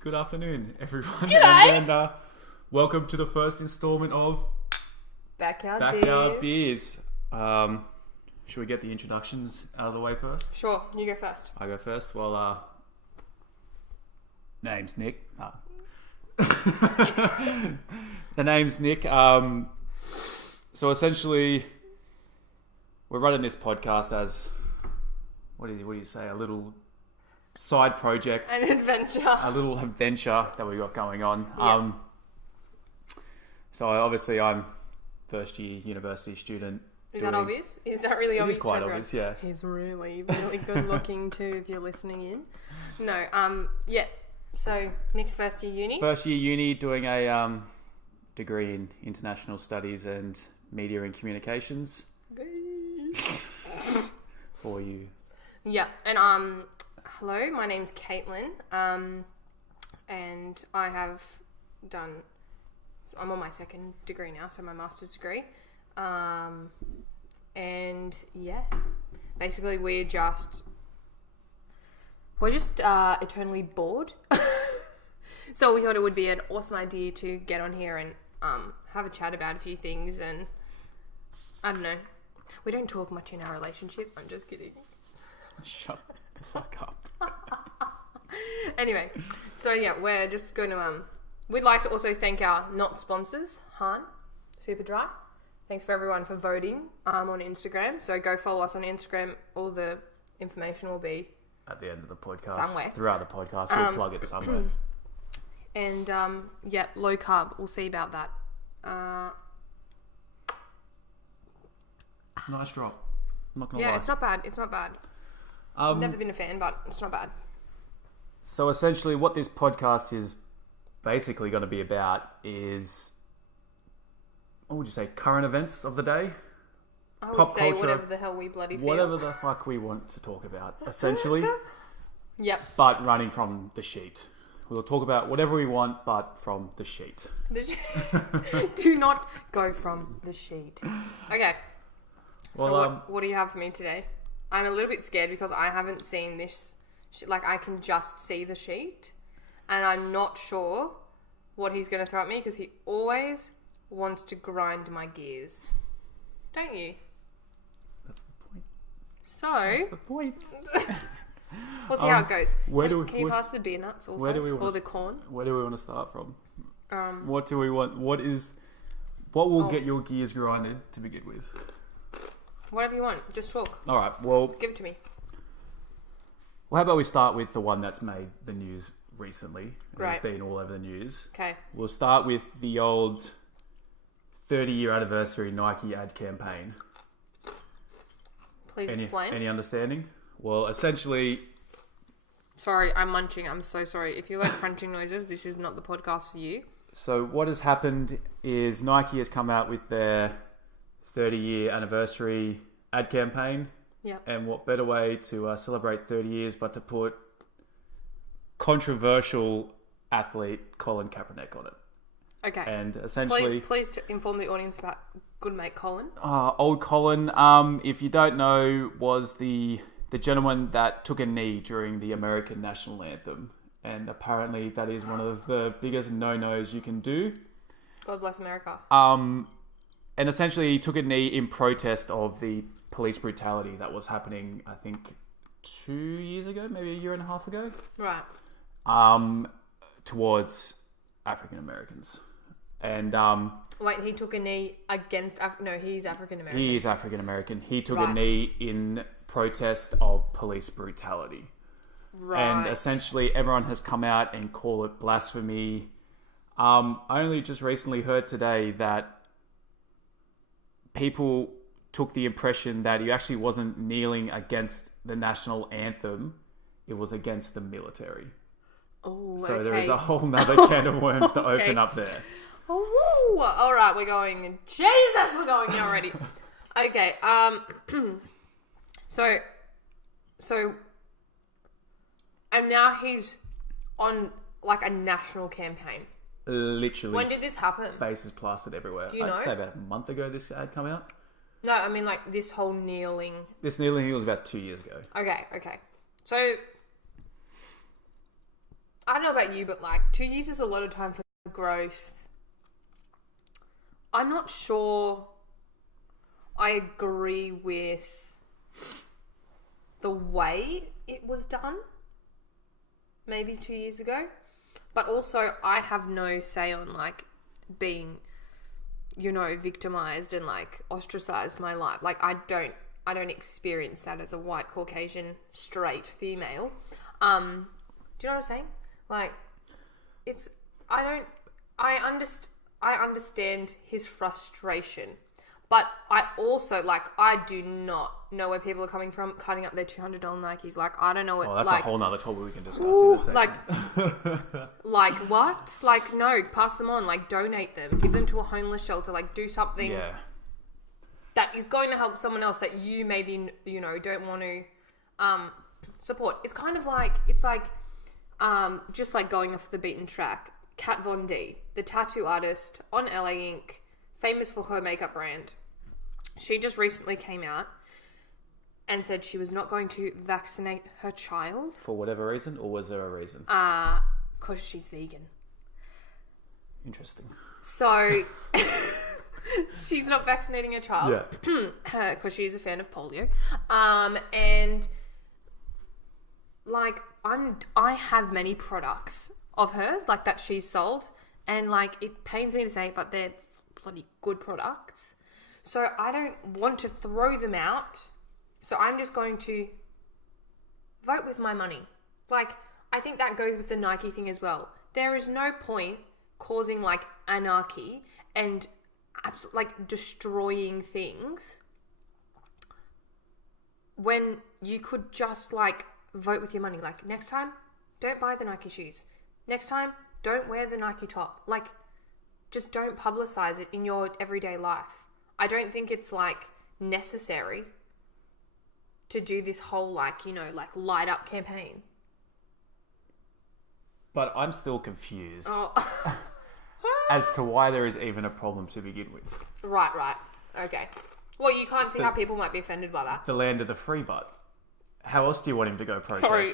Good afternoon, everyone. G'day. And welcome to the first installment of Backyard Beers. Should we get the introductions out of the way first? Sure, you go first. I go first. Well, name's Nick. The name's Nick. So essentially, we're running this podcast as, what do you say, a little side project. An adventure. A little adventure that we got going on. Yeah. So obviously I'm first year university student. Is that obvious? Is that really obvious? It is quite to everyone? obvious, yeah. He's really good looking too, if you're listening in. No, yeah. So, Nick's first year uni? First year uni, doing a degree in international studies and media and communications for you. Yeah, and hello, my name's Caitlin, and I have done, I'm on my second degree now, so my master's degree, and yeah, basically we're just eternally bored, so we thought it would be an awesome idea to get on here and have a chat about a few things, and I don't know, we don't talk much in our relationship, I'm just kidding. Shut the fuck up. Anyway, so yeah, we're just going to, we'd like to also thank our not sponsors, Han, Superdry. Thanks for everyone for voting on Instagram. So go follow us on Instagram. All the information will be At the end of the podcast. Somewhere. Throughout the podcast, we'll plug it somewhere. And yeah, low carb. We'll see about that. Nice drop. I'm not going to Yeah, lie. it's not bad. It's not bad. Never been a fan, but it's not bad. So essentially what this podcast is basically going to be about is, what would you say, current events of the day? I would Pop say culture, whatever the hell we bloody feel. whatever the fuck we want to talk about, essentially. Yep. But running from the sheet. We'll talk about whatever we want, but from the sheet. Do not go from the sheet. Okay. So Well, what do you have for me today? I'm a little bit scared because I haven't seen this. Like, I can just see the sheet. And I'm not sure what he's going to throw at me because he always wants to grind my gears. Don't you? That's the point. So, That's the point. we'll see how it goes. where Can do we- you pass the beer nuts also? where do we or want the to- corn? Where do we want to start from? Um, What do we want? What will get your gears grinded to begin with? Whatever you want. Just talk. All right. Well, Give it to me. how about we start with the one that's made the news recently? Right. It's been all over the news. Okay. We'll start with the old 30-year anniversary Nike ad campaign. Please explain. Any understanding? Well, essentially, Sorry, I'm munching. I'm so sorry. If you like crunching noises, this is not the podcast for you. so what has happened is Nike has come out with their 30-year anniversary ad campaign. Yep. And what better way to celebrate 30 years but to put controversial athlete Colin Kaepernick on it. Okay. And essentially, Please inform the audience about good mate Colin. old Colin, if you don't know, was the gentleman that took a knee during the American national anthem. And apparently that is one of the biggest no-nos you can do. God bless America. And essentially he took a knee in protest of the police brutality that was happening, I think, 2 years ago, maybe a year and a half ago, Right. towards African Americans. And Wait, he took a knee against... No, he's African American. he is African American. He took a Right. knee in protest of police brutality. Right. And essentially everyone has come out and call it blasphemy. I only just recently heard today that people took the impression that he actually wasn't kneeling against the national anthem. It was against the military. Oh, So okay. there is a whole nother can of worms to Okay. open up there. Oh, woo. All right, we're going... Jesus, we're going here already. Okay, So... And now he's on, like, a national campaign. Literally, When did this happen? faces plastered everywhere. Do you I'd know? say about a month ago this ad come out. No, I mean, like, this whole kneeling... This kneeling was about 2 years ago. Okay. So, don't know about you, but like 2 years is a lot of time for growth. I'm not sure I agree with the way it was done maybe 2 years ago. But also, I have no say on, like, being, you know, victimized and, like, ostracized my life. Like, I don't experience that as a white, Caucasian, straight female. Do you know what I'm saying? Like, I understand his frustration. But I also, like, I do not know where people are coming from cutting up their $200 Nikes. Like, I don't know what, that's like... a whole nother topic we can discuss in a second. Like, what? Like, no, pass them on. Like, donate them. Give them to a homeless shelter. Like, do something that is going to help someone else that you maybe, you know, don't want to support. It's kind of like, just like going off the beaten track. Kat Von D, the tattoo artist on LA Ink, famous for her makeup brand. She just recently came out and said she was not going to vaccinate her child. For whatever reason, or was there a reason? Because she's vegan. Interesting. So, she's not vaccinating her child. Because she's a fan of polio. And, like, I have many products of hers, like, that she's sold. And, like, it pains me to say, but they're bloody good products. So I don't want to throw them out. So I'm just going to vote with my money. Like, I think that goes with the Nike thing as well. There is no point causing, like, anarchy and like destroying things when you could just, like, vote with your money. Like, next time, don't buy the Nike shoes. Next time, don't wear the Nike top. Like, just don't publicize it in your everyday life. I don't think it's, like, necessary to do this whole, like, you know, like, light up campaign. But I'm still confused as to why there is even a problem to begin with. Right. Okay. Well, you can't see how people might be offended by that. The land of the free, but how else do you want him to go protest? Sorry.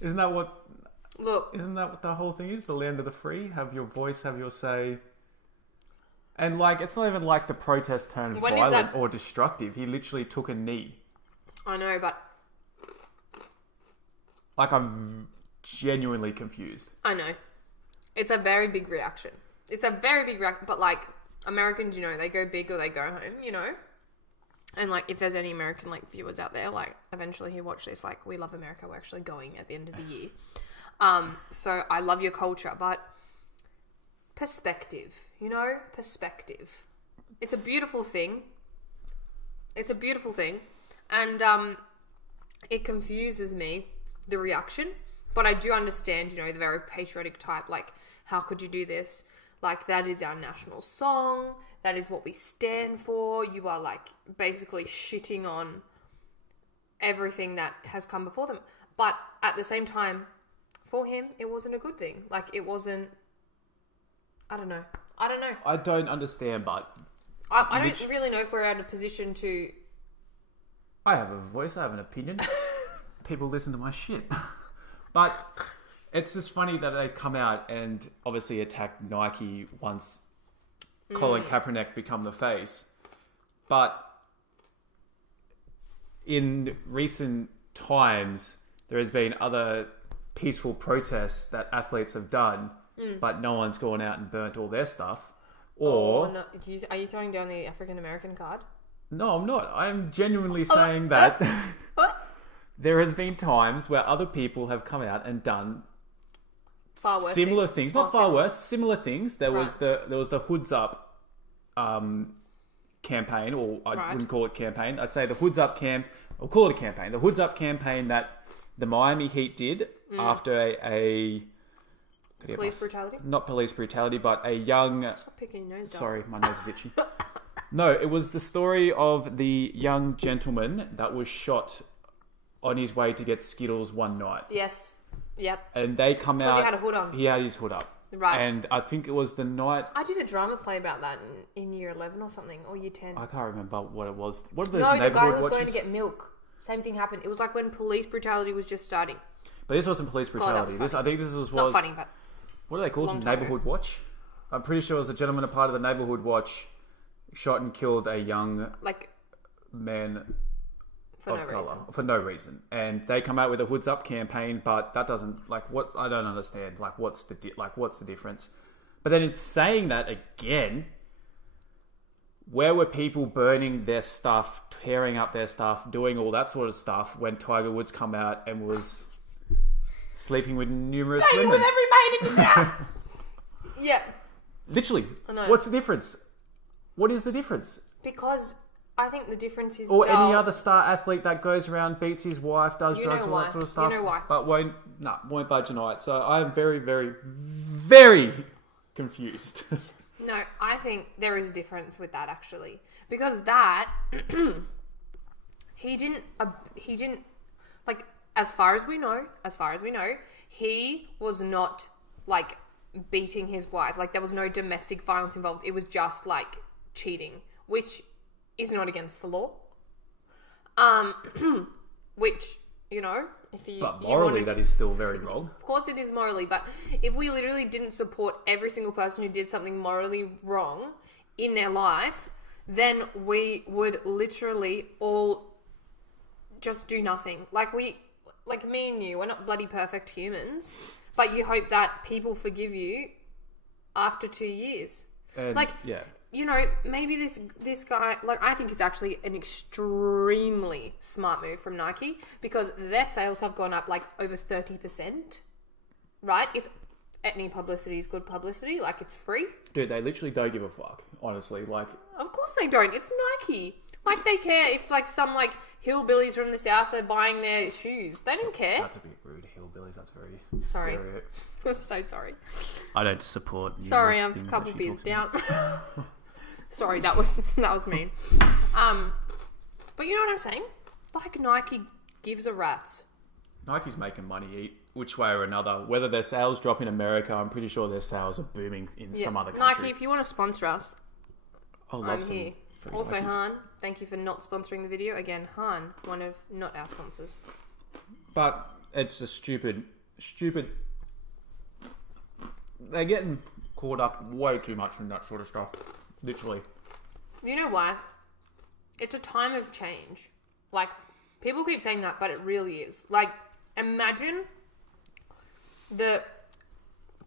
Isn't that what the whole thing is? The land of the free? Have your voice, have your say. And, like, it's not even like the protest turned violent or destructive. He literally took a knee. I know, but... Like, I'm genuinely confused. I know. It's a very big reaction. But, like, Americans, you know, they go big or they go home, you know? And, like, if there's any American, like, viewers out there, like, eventually who watch this, like, we love America. We're actually going at the end of the year. So I love your culture, but perspective, you know? Perspective. It's a beautiful thing. And, it confuses me, the reaction. But I do understand, you know, the very patriotic type, like, how could you do this? Like, that is our national song. That is what we stand for. You are, like, basically shitting on everything that has come before them. But at the same time, for him, it wasn't a good thing. Like, it wasn't... I don't know. I don't understand, but... I don't really know if we're out of position to... I have a voice. I have an opinion. People listen to my shit. But it's just funny that they come out and obviously attack Nike once Colin Kaepernick become the face. But in recent times, there has been other peaceful protests that athletes have done, but no one's gone out and burnt all their stuff. Or... no. Are you throwing down the African-American card? No, I'm not. I'm genuinely saying that there has been times where other people have come out and done far worse similar things. Not far similar. worse, similar things. There was the Hoods Up campaign, or I wouldn't call it campaign. I'd say the Hoods Up I'll call it a campaign. The Hoods Up campaign that the Miami Heat did after a police brutality? Not police brutality, but a young... Stop picking your nose down. Sorry, my nose is itchy. No, it was the story of the young gentleman that was shot on his way to get Skittles one night. Yes. Yep. And they come out... Because he had a hood on. He had his hood up. Right. And I think it was the night... I did a drama play about that in year 11 or something, or year 10. I can't remember what it was. What are those No, the guy who was watches? going to get milk. Same thing happened. It was like when police brutality was just starting. But this wasn't police that brutality. was I think this was Not funny, but what are they called? Long time Neighborhood Watch. I'm pretty sure it was a gentleman, a part of the Neighborhood Watch, shot and killed a young like man for of no color reason. for no reason, and they come out with a hoods up campaign, but that doesn't what I don't understand. Like, what's the difference? But then it's saying that again. Where were people burning their stuff, tearing up their stuff, doing all that sort of stuff when Tiger Woods come out and was sleeping with numerous women? With every mate in his house. Yeah. Literally. I know. What's the difference? What is the difference? Because I think the difference is Or any other star athlete that goes around, beats his wife, does drugs, all why. that sort of stuff. You know why. But won't budge an eye. So I am very, very, very confused. No, I think there is a difference with that actually, because that he didn't like as far as we know, he was not like beating his wife. Like there was no domestic violence involved. It was just like cheating, which is not against the law. Which, you know, if you But morally, that is still very wrong. Of course it is morally, but if we literally didn't support every single person who did something morally wrong in their life, then we would literally all just do nothing. Like me and you, we're not bloody perfect humans, but you hope that people forgive you after 2 years. And, yeah. You know, maybe this guy, like, I think it's actually an extremely smart move from Nike because their sales have gone up like over 30%, right? It's any publicity is good publicity, like it's free. Dude, they literally don't give a fuck, honestly. Like, of course they don't. It's Nike. Like, they care if like some like hillbillies from the south are buying their shoes. They don't care. that's a bit rude, hillbillies. That's very Sorry. stereo. I'm so sorry. I don't support. Sorry, I'm a couple beers down. Sorry, that was mean. But you know what I'm saying? Like, Nike gives a rat's. Nike's making money which way or another. Whether their sales drop in America, I'm pretty sure their sales are booming in some other country. Nike, if you want to sponsor us, I'm here. Also, Nikes. Han, thank you for not sponsoring the video. Again, Han, one of not our sponsors. But it's a stupid. They're getting caught up way too much in that sort of stuff. Literally. You know why? It's a time of change. Like, people keep saying that, but it really is. Like, imagine the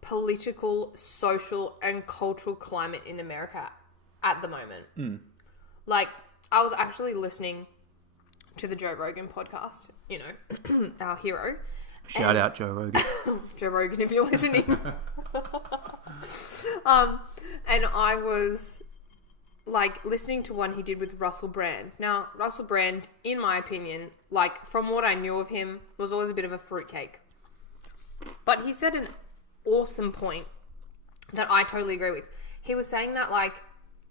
political, social, and cultural climate in America at the moment. Like, I was actually listening to the Joe Rogan podcast, you know, our hero. Shout out Joe Rogan. Joe Rogan, if you're listening. And I was like listening to one he did with Russell Brand. Now, Russell Brand, in my opinion, like from what I knew of him, was always a bit of a fruitcake. But he said an awesome point that I totally agree with. He was saying that, like,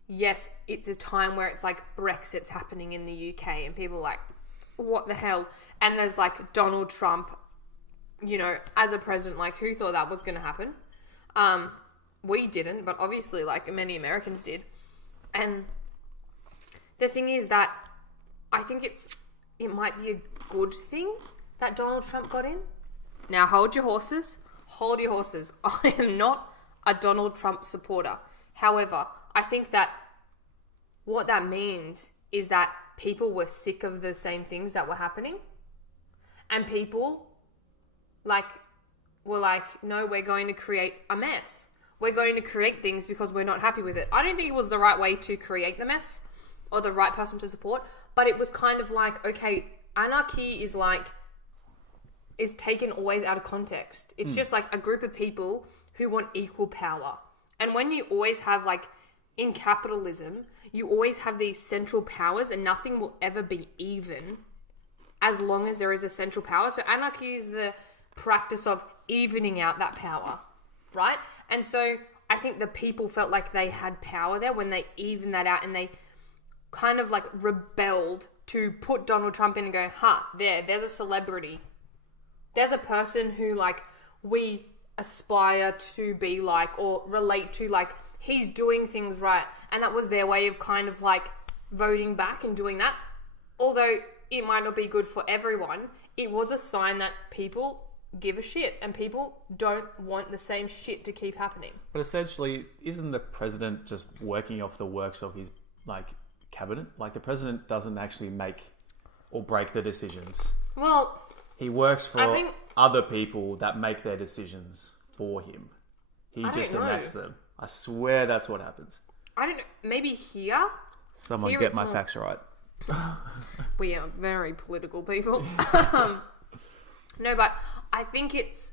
yes, it's a time where it's like Brexit's happening in the UK and people are like, what the hell? And there's like Donald Trump, you know, as a president. Like, who thought that was going to happen? We didn't, but obviously, like, many Americans did. And the thing is that I think it might be a good thing that Donald Trump got in. Now, hold your horses. Hold your horses. I am not a Donald Trump supporter. However, I think that what that means is that people were sick of the same things that were happening. And people, like, were like, no, we're going to create a mess. We're going to create things because we're not happy with it. I don't think it was the right way to create the mess or the right person to support, but it was kind of like, okay, anarchy is taken always out of context. It's just like a group of people who want equal power. And when you always have, like, in capitalism, you always have these central powers and nothing will ever be even as long as there is a central power. So anarchy is the practice of evening out that power, right? And so I think the people felt like they had power there when they evened that out, and they kind of like rebelled to put Donald Trump in and go, there's a celebrity. There's a person who, like, we aspire to be like or relate to, like, he's doing things right. And that was their way of kind of like voting back and doing that. Although it might not be good for everyone, it was a sign that people give a shit, and people don't want the same shit to keep happening. But essentially, isn't the president just working off the works of his cabinet? Like, the president doesn't actually make or break the decisions. Well, He works for I think- other people that make their decisions for him. He I just don't know. enacts them. I swear that's what happens. I don't know. Maybe here Someone Here get it's my more- facts right. we are very political people. No, but I think it's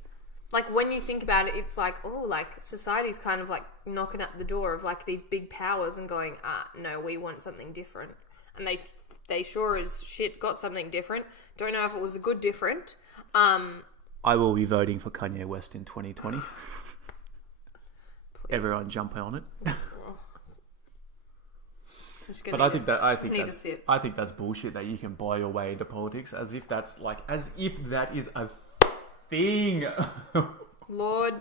like when you think about it, it's like, oh, like society's kind of like knocking at the door of like these big powers and going, no, we want something different. And they sure as shit got something different. Don't know if it was a good different. I will be voting for Kanye West in 2020. Please. Everyone jump on it. I'm just gonna But I need think a sip. that's bullshit that you can buy your way into politics as if that is a thing. Lord,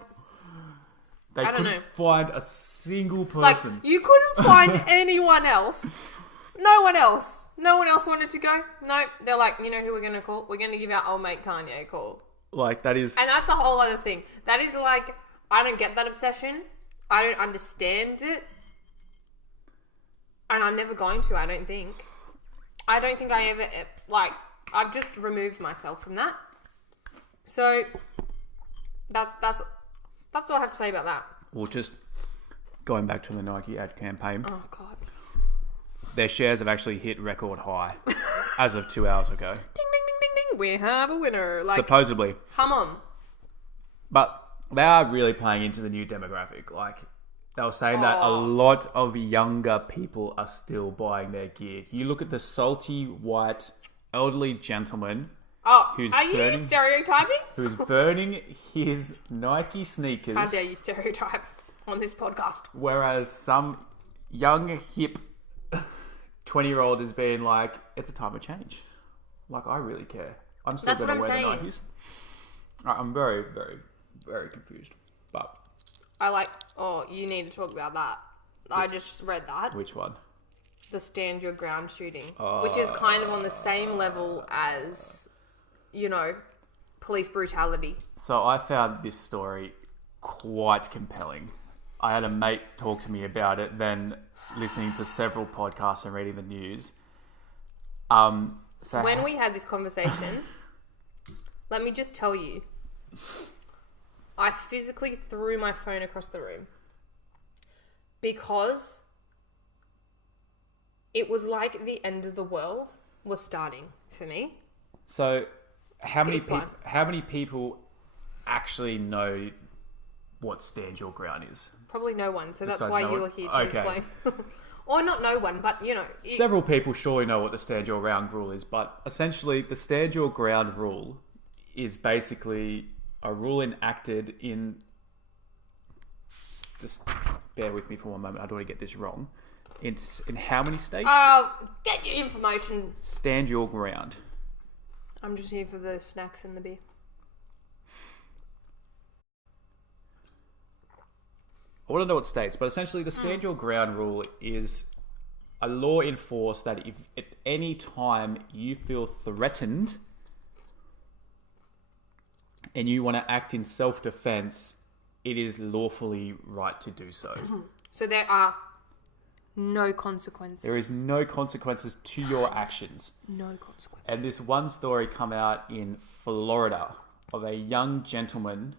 They I don't couldn't know. find a single like person. you couldn't find anyone else. No one else. No one else wanted to go. No, they're like, you know who we're gonna call? We're gonna give our old mate Kanye a call. Like, that is... And that's a whole other thing. That is like, I don't get that obsession. I don't understand it. And I'm never going to, I don't think. I don't think I ever, I've just removed myself from that. So, that's all I have to say about that. Well, just going back to the Nike ad campaign, Oh, God. their shares have actually hit record high as of 2 hours ago. Ding, ding, ding, ding, ding. We have a winner. Like, Supposedly. come on. But they are really playing into the new demographic. Like, they were saying that a Oh. lot of younger people are still buying their gear. You look at the salty, white, elderly gentleman Oh, Who's are you burning? stereotyping? who's burning his Nike sneakers, How dare you stereotype on this podcast? whereas some young, hip 20-year-old is being like, it's a time of change. Like, I really care. I'm still That's going to what wear I'm the Nikes. I'm very, very, very confused. But You need to talk about that. I just read that. which one? The stand your ground shooting, which is kind of on the same level as, police brutality. So I found this story quite compelling. I had a mate talk to me about it, then listening to several podcasts and reading the news. When we had this conversation, let me just tell you, I physically threw my phone across the room because it was like the end of the world was starting for me. So how many Explain. people actually know what stand your ground is? Probably no one, so that's Besides why no you one? were here to Okay. explain. Or not no one, but Several people surely know what the stand your ground rule is, but essentially the stand your ground rule is basically a rule enacted in... Just bear with me for one moment, I don't want to get this wrong. In how many states? Get your information. Stand your ground. I'm just here for the snacks and the beer. I want to know what states, but essentially the stand your ground rule is a law enforced that if at any time you feel threatened and you want to act in self-defense, it is lawfully right to do so. So there are no consequences. There is no consequences to your actions. No consequences. And this one story come out in Florida of a young gentleman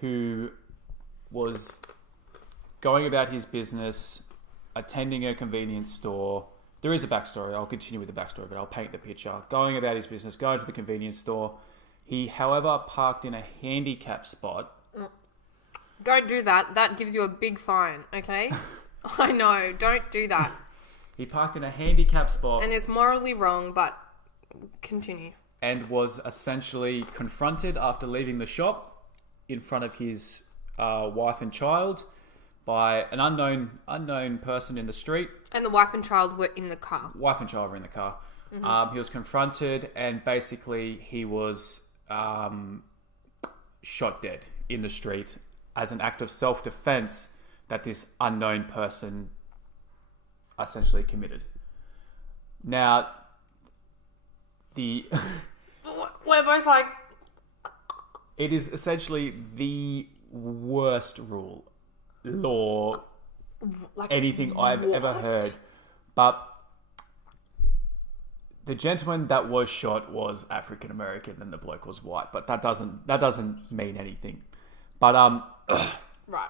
who was going about his business, attending a convenience store. There is a backstory. I'll continue with the backstory, but I'll paint the picture. Going about his business, going to the convenience store. He, however, parked in a handicap spot. Don't do that. That gives you a big fine, okay? I know. Don't do that. He parked in a handicap spot And it's morally wrong, but continue. and was essentially confronted after leaving the shop in front of his wife and child by an unknown person in the street. And the wife and child were in the car. Wife and child were in the car. He was confronted and basically he was shot dead in the street as an act of self-defense that this unknown person essentially committed. Now, We're both like, It is essentially the worst law, Like, anything I've ever what? heard. But the gentleman that was shot was African American and the bloke was white. But that doesn't mean anything. But Right.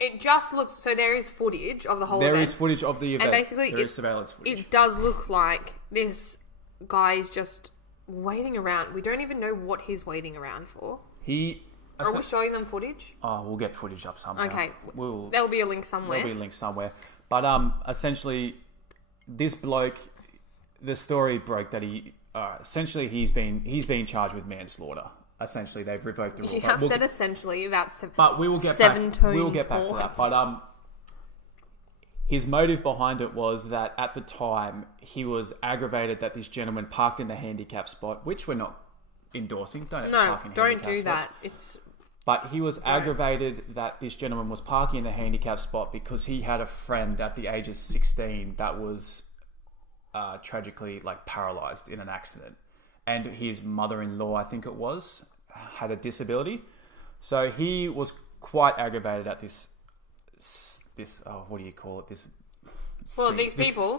It just looks... So there is footage of the whole there event. is footage of the event. And basically, there is surveillance footage. It does look like this guy is just waiting around. We don't even know what he's waiting around for. Are we showing them footage? Oh, we'll get footage up somewhere. Okay. There'll There'll be a link somewhere. be a link somewhere. But essentially, this bloke, the story broke that essentially he's been charged with manslaughter. Essentially, they've revoked the rule. You have said essentially about but we will get back. We will get back to that. But his motive behind it was that at the time he was aggravated that this gentleman parked in the handicap spot, which we're not endorsing. Don't park in don't handicap do spots. that. It's But he was aggravated that this gentleman was parking in the handicap spot because he had a friend at the age of 16 that was tragically paralyzed in an accident. And his mother-in-law, I think it was, had a disability. So he was quite aggravated at this what do you call it?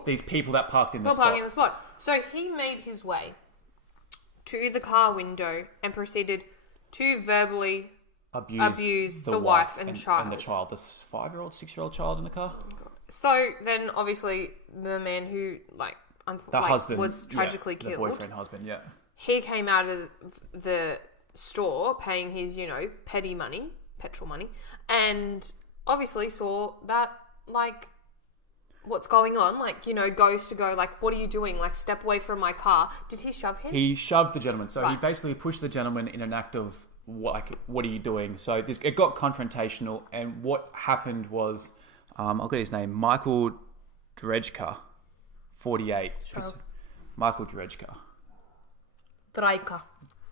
These people that parked in the spot. parking in the spot. So he made his way to the car window and proceeded to verbally abuse the wife and child. And the child, the 5-year-old, 6-year-old child in the car. So then, obviously, the man who Husband was tragically killed. The boyfriend, husband, yeah. He came out of the store paying his, petrol money, and obviously saw that, what's going on? Goes to go, what are you doing? Step away from my car. Did he shove him? He shoved the gentleman. So he Right. basically pushed the gentleman in an act of, what are you doing? So it got confrontational, and what happened was, I'll get his name, Michael Drejka, 48. Sure. Michael Drejka. Drejka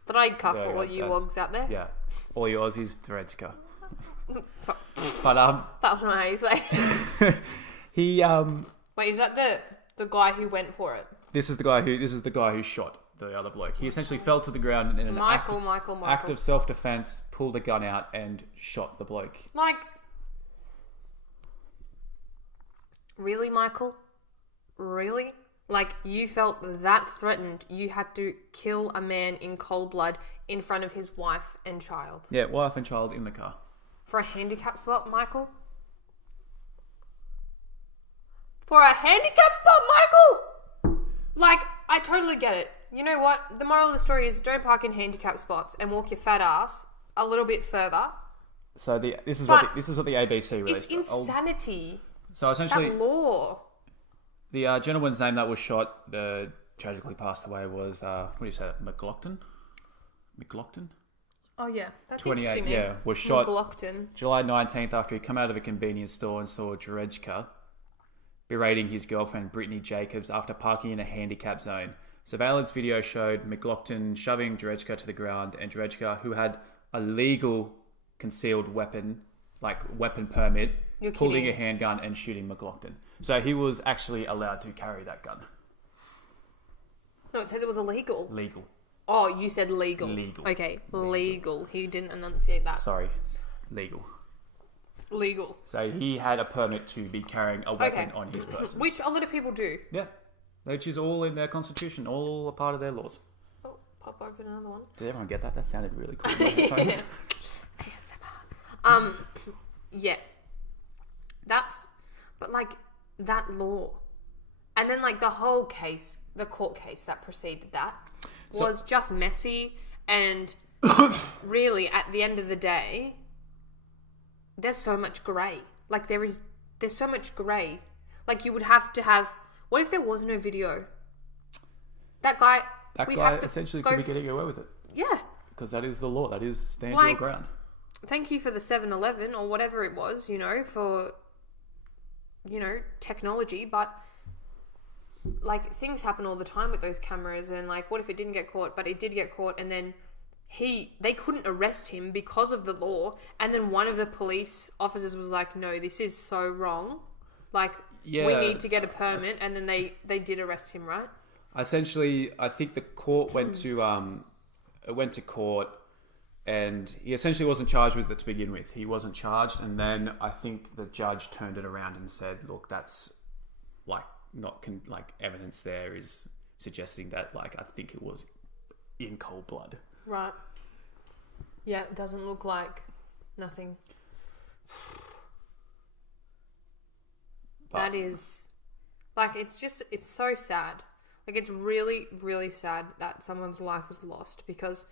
for all you wogs out there. Yeah, all you Aussies, Drejka. So, But that's not how you say. he Wait, is that the guy who went for it? This is the guy who shot the other bloke. He essentially fell to the ground in an Michael. act of self-defense, pulled a gun out and shot the bloke. Really, Michael? Really? You felt that threatened you had to kill a man in cold blood in front of his wife and child? Yeah, wife and child in the car. For a handicap spot, Michael? For a handicap spot, Michael? I totally get it. You know what? The moral of the story is don't park in handicap spots and walk your fat ass a little bit further. So this is what the ABC released. It's insanity. So essentially, That law. the gentleman's name that was shot, tragically passed away, was what do you say? McLaughlin. Oh yeah, that's 28. interesting. Name. Yeah, was shot McLaughlin. July 19th after he come out of a convenience store and saw Drejka berating his girlfriend Brittany Jacobs after parking in a handicap zone. Surveillance video showed McLaughlin shoving Drejka to the ground, and Drejka, who had a legal concealed weapon, weapon permit, pulling a handgun and shooting McLaughlin. So he was actually allowed to carry that gun. No, it says it was illegal. Legal. Oh, you said legal. Legal. Okay, legal. He didn't enunciate that. Sorry. Legal. Legal. So he had a permit to be carrying a weapon on his person. Which a lot of people do. Yeah. Which is all in their constitution, all a part of their laws. Oh, pop open another one. Did everyone get that? That sounded really cool. In my headphones. Yeah. But that law. And then the whole case, the court case that preceded that was just messy, and really at the end of the day, there's so much grey. There's so much grey. You would have to have, what if there was no video? That guy essentially could be getting away with it. Yeah. Because that is the law. That stands your ground. Thank you for the 7-Eleven or whatever it was, for, technology. But, things happen all the time with those cameras. And, what if it didn't get caught? But it did get caught. And then they couldn't arrest him because of the law. And then one of the police officers was like, no, this is so wrong. We need to get a permit. And then they did arrest him, right? Essentially, I think the court went to court, and he essentially wasn't charged with it to begin with. He wasn't charged, and then I think the judge turned it around and said, "Look, that's like not like evidence there is suggesting that like I think it was in cold blood." Right. Yeah, it doesn't look like nothing. But that is, like, it's so sad. Like, it's really, really sad that someone's life was lost because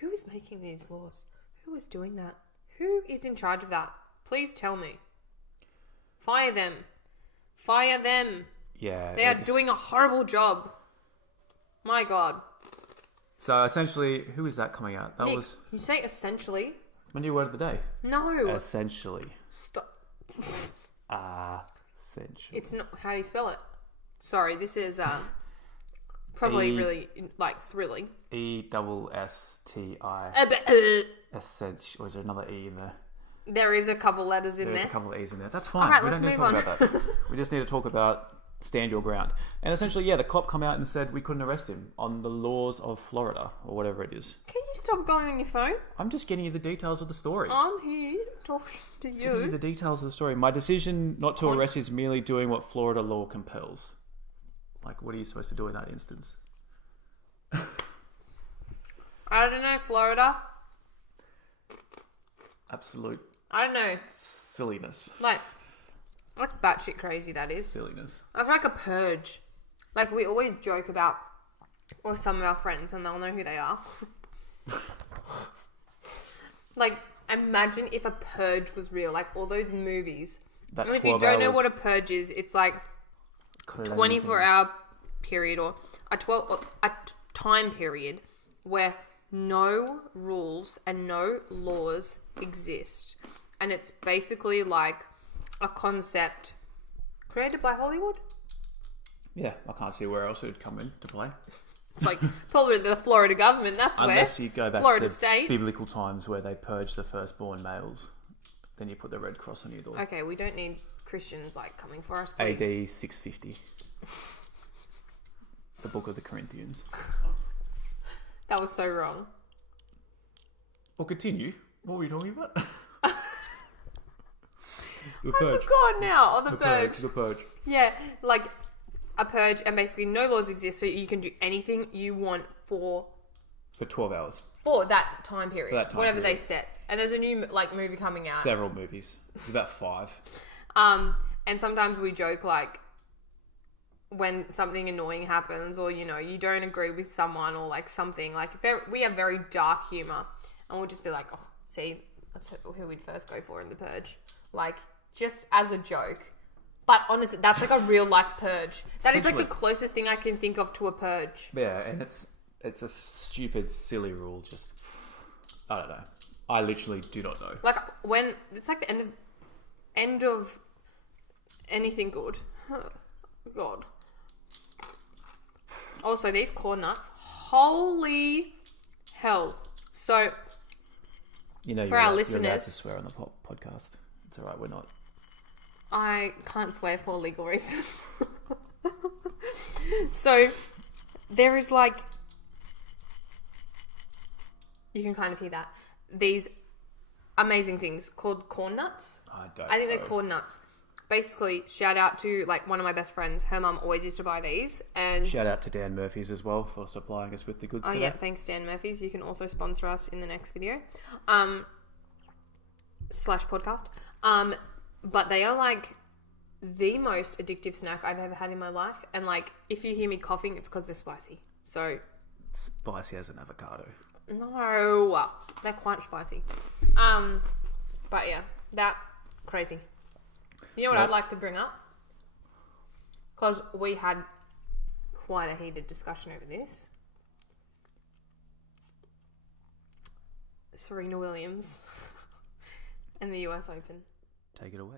who is making these laws? Who is doing that? Who is in charge of that? Please tell me. Fire them. Fire them. yeah, They are doing a horrible job. My God. so essentially, who is that coming out? That Nick, was you say essentially? my new word of the day. No. Essentially. Stop. Essentially. It's not. How do you spell it? Sorry, this is probably E- really like thrilling. ESSTI. Essential. Or is there another E in there? There is a couple letters in There's there. a couple of E's in there. That's fine. All right, We let's don't need to move talk about that. We just need to talk about stand your ground. And essentially, yeah, the cop come out and said we couldn't arrest him on the laws of Florida or whatever it is. Can you stop going on your phone? I'm just getting you the details of the story. I'm here talking to Giving you you. the details of the story. My decision not to arrest is merely doing what Florida law compels. Like, what are you supposed to do in that instance? I don't know, Florida. Absolute I don't know. silliness. Like, that's batshit crazy, that is. Silliness. I feel like a purge. Like, we always joke about with some of our friends and they'll know who they are. Like, imagine if a purge was real. Like, all those movies. That And if you 12 don't know hours what a purge is, it's like cleansing. 24-hour period or a time period where no rules and no laws exist. And it's basically like a concept created by Hollywood. Yeah, I can't see where else it would come in to play. It's like probably the Florida government, that's Unless where. you go back Florida to State. biblical times where they purged the firstborn males. Then you put the red cross on your door. Okay, we don't need Christians like coming for us, please. AD 650. The book of the Corinthians. That was so wrong. Well, continue. What were you talking about? The I forgot now. Oh, the purge. The purge. Yeah, like a purge, and basically no laws exist, so you can do anything you want for For 12 hours. that time period, For that time whatever period. they set. And there's a new like movie coming out. Several movies. There's about 5. And sometimes we joke like when something annoying happens, or you know, you don't agree with someone, or like something like we have very dark humor, and we'll just be like, oh, see, that's who we'd first go for in the purge, like just as a joke. But honestly, that's like a real life purge. That is like the Essentially. closest thing I can think of to a purge. Yeah, and it's a stupid, silly rule. Just, I don't know. I literally do not know. Like when it's like the end of anything good. God. Also, these corn nuts, holy hell! So You know, For our you're allowed listeners- to swear on the podcast. It's alright, we're not. I can't swear for legal reasons. So there is like, you can kind of hear that, these amazing things called corn nuts. I don't I think know. they're corn nuts. Basically, shout out to like one of my best friends. Her mum always used to buy these, and Shout out to Dan Murphy's as well for supplying us with the goods oh today. yeah, thanks Dan Murphy's. You can also sponsor us in the next video, slash podcast. But they are like the most addictive snack I've ever had in my life, and like if you hear me coughing, it's because they're spicy. So Spicy as an avocado. no, they're quite spicy. But yeah, that crazy. You know what Well- I'd like to bring up? Because we had quite a heated discussion over this. Serena Williams and the US Open. Take it away.